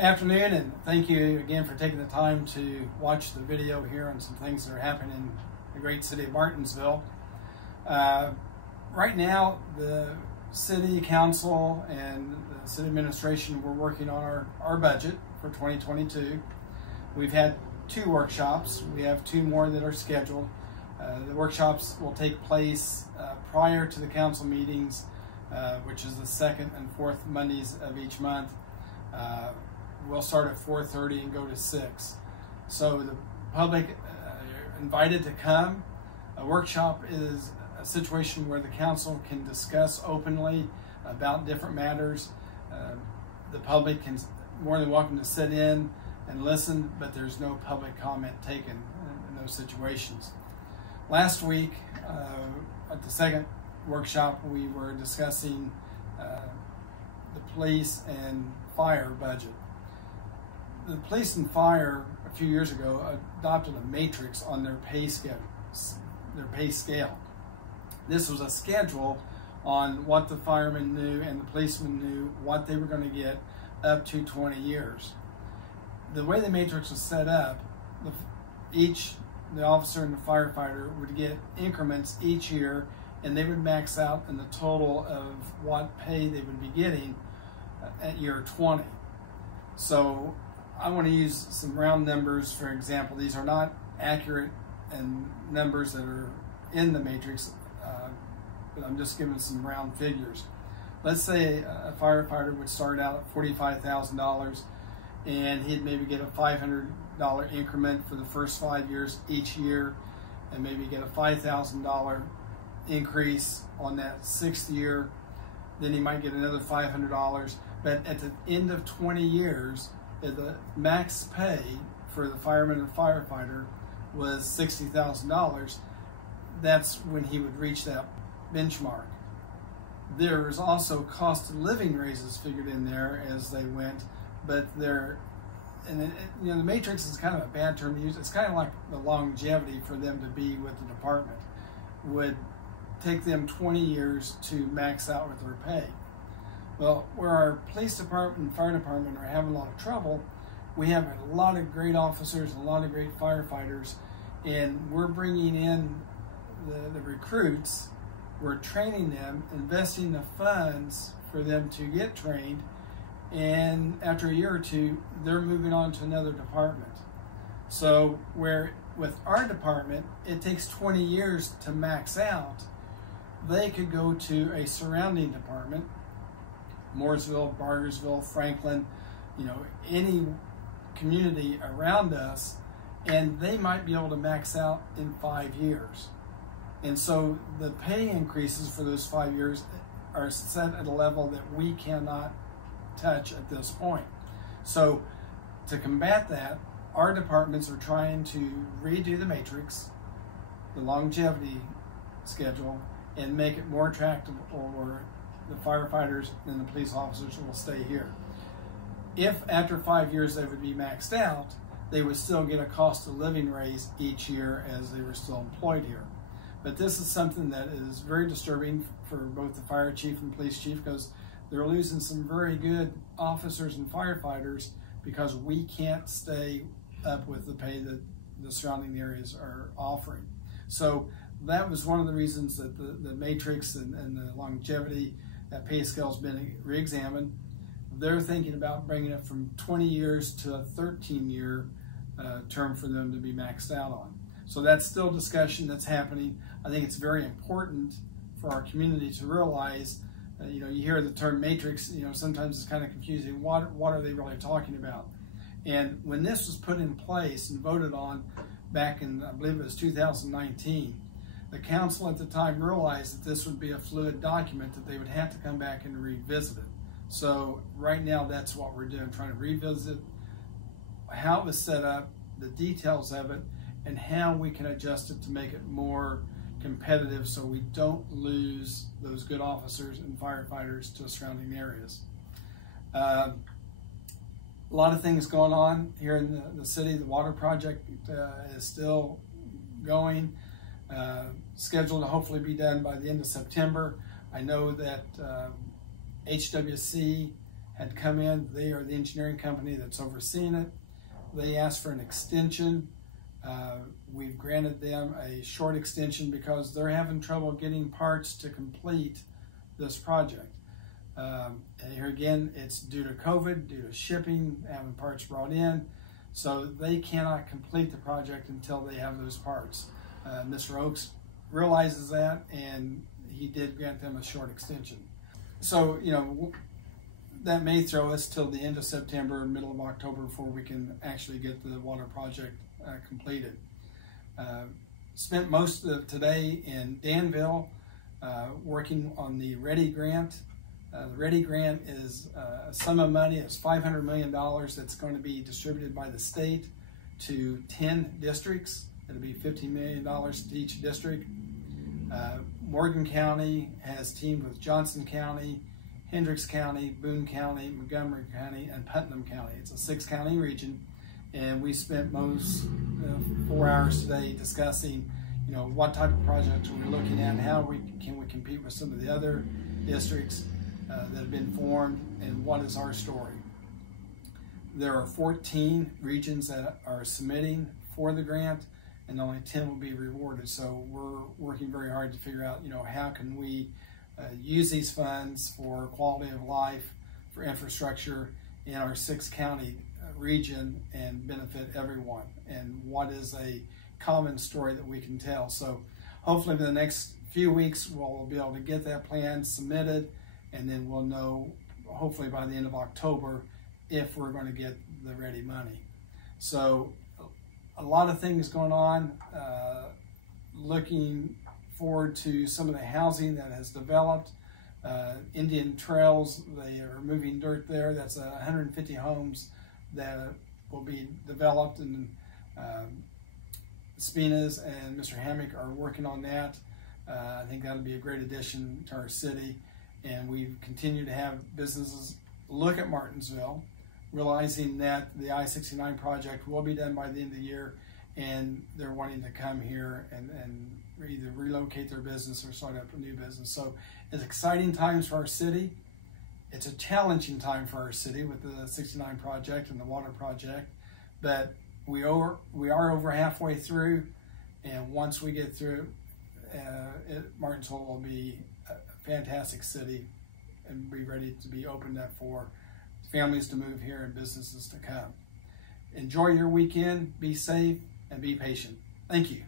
afternoon, and thank you again for taking the time to watch the video here on some things that are happening in the great city of Martinsville. Right now, the city council and the city administration, we're working on our budget for 2022. We've had 2 workshops. We have 2 more that are scheduled. The workshops will take place prior to the council meetings, which is the 2nd and 4th Mondays of each month. We'll start at 4:30 and go to 6. So the public are invited to come. A workshop is a situation where the council can discuss openly about different matters. The public can more than welcome to sit in and listen, but there's no public comment taken in those situations. Last week, at the 2nd workshop, we were discussing the police and fire budget. The police and fire a few years ago adopted a matrix on their pay scale. This was a schedule on what the firemen knew and the policemen knew what they were going to get up to 20 years. The way the matrix was set up, the officer and the firefighter would get increments each year, and they would max out in the total of what pay they would be getting at year 20. So I want to use some round numbers. For example, these are not accurate and numbers that are in the matrix, but I'm just giving some round figures. Let's say a firefighter would start out at $45,000, and he'd maybe get a $500 increment for the first 5 years each year, and maybe get a $5,000 increase on that 6th year. Then he might get another $500. But at the end of 20 years, the max pay for the fireman or firefighter was $60,000. That's when he would reach that benchmark. There was also cost of living raises figured in there as they went, but the matrix is kind of a bad term to use. It's kind of like the longevity for them to be with the department. Would take them 20 years to max out with their pay. Well, where our police department and fire department are having a lot of trouble, we have a lot of great officers and a lot of great firefighters, and we're bringing in the recruits, we're training them, investing the funds for them to get trained, and after a year or 2, they're moving on to another department. So where with our department, it takes 20 years to max out, they could go to a surrounding department, Mooresville, Bargersville, Franklin, any community around us, and they might be able to max out in 5 years. And so the pay increases for those 5 years are set at a level that we cannot touch at this point. So to combat that, our departments are trying to redo the matrix, the longevity schedule, and make it more attractive, or the firefighters and the police officers will stay here. If after 5 years they would be maxed out, they would still get a cost of living raise each year as they were still employed here. But this is something that is very disturbing for both the fire chief and police chief, because they're losing some very good officers and firefighters because we can't stay up with the pay that the surrounding areas are offering. So that was one of the reasons that the matrix and the longevity, that pay scale has been re-examined. They're thinking about bringing it from 20 years to a 13-year term for them to be maxed out on. So that's still discussion that's happening. I think it's very important for our community to realize, you hear the term matrix, sometimes it's kind of confusing. What are they really talking about? And when this was put in place and voted on back in, I believe it was 2019, the council at the time realized that this would be a fluid document, that they would have to come back and revisit it. So right now, that's what we're doing, trying to revisit how it was set up, the details of it, and how we can adjust it to make it more competitive so we don't lose those good officers and firefighters to surrounding areas. A lot of things going on here in the city. The water project is still going, scheduled to hopefully be done by the end of September. I know that HWC had come in. They are the engineering company that's overseeing it. They asked for an extension. We've granted them a short extension because they're having trouble getting parts to complete this project. And here again, it's due to COVID, due to shipping, having parts brought in. So they cannot complete the project until they have those parts. Mr. Oakes realizes that, and he did grant them a short extension. So, you know, that may throw us till the end of September, middle of October before we can actually get the water project completed. Spent most of today in Danville working on the READY grant. The READY grant is a sum of money. It's $500 million that's going to be distributed by the state to 10 districts. It'll be $15 million to each district. Morgan County has teamed with Johnson County, Hendricks County, Boone County, Montgomery County, and Putnam County. It's a 6-county region, and we spent most 4 hours today discussing, you know, what type of projects we're looking at, and how can we compete with some of the other districts that have been formed, and what is our story. There are 14 regions that are submitting for the grant, and only 10 will be rewarded. So we're working very hard to figure out, you know, how can we use these funds for quality of life, for infrastructure in our 6-county region and benefit everyone, and what is a common story that we can tell. So hopefully in the next few weeks we'll be able to get that plan submitted, and then we'll know hopefully by the end of October if we're going to get the READY money. So a lot of things going on. Looking forward to some of the housing that has developed. Indian Trails, they are moving dirt there. That's 150 homes that will be developed, and Spinas and Mr. Hammock are working on that. I think that'll be a great addition to our city, and we've continued to have businesses look at Martinsville, realizing that the I-69 project will be done by the end of the year, and they're wanting to come here and either relocate their business or start up a new business. So it's exciting times for our city. It's a challenging time for our city with the 69 project and the water project, but we are over halfway through, and once we get through, Martinsville will be a fantastic city and be ready to be opened up for families to move here and businesses to come. Enjoy your weekend, be safe, and be patient. Thank you.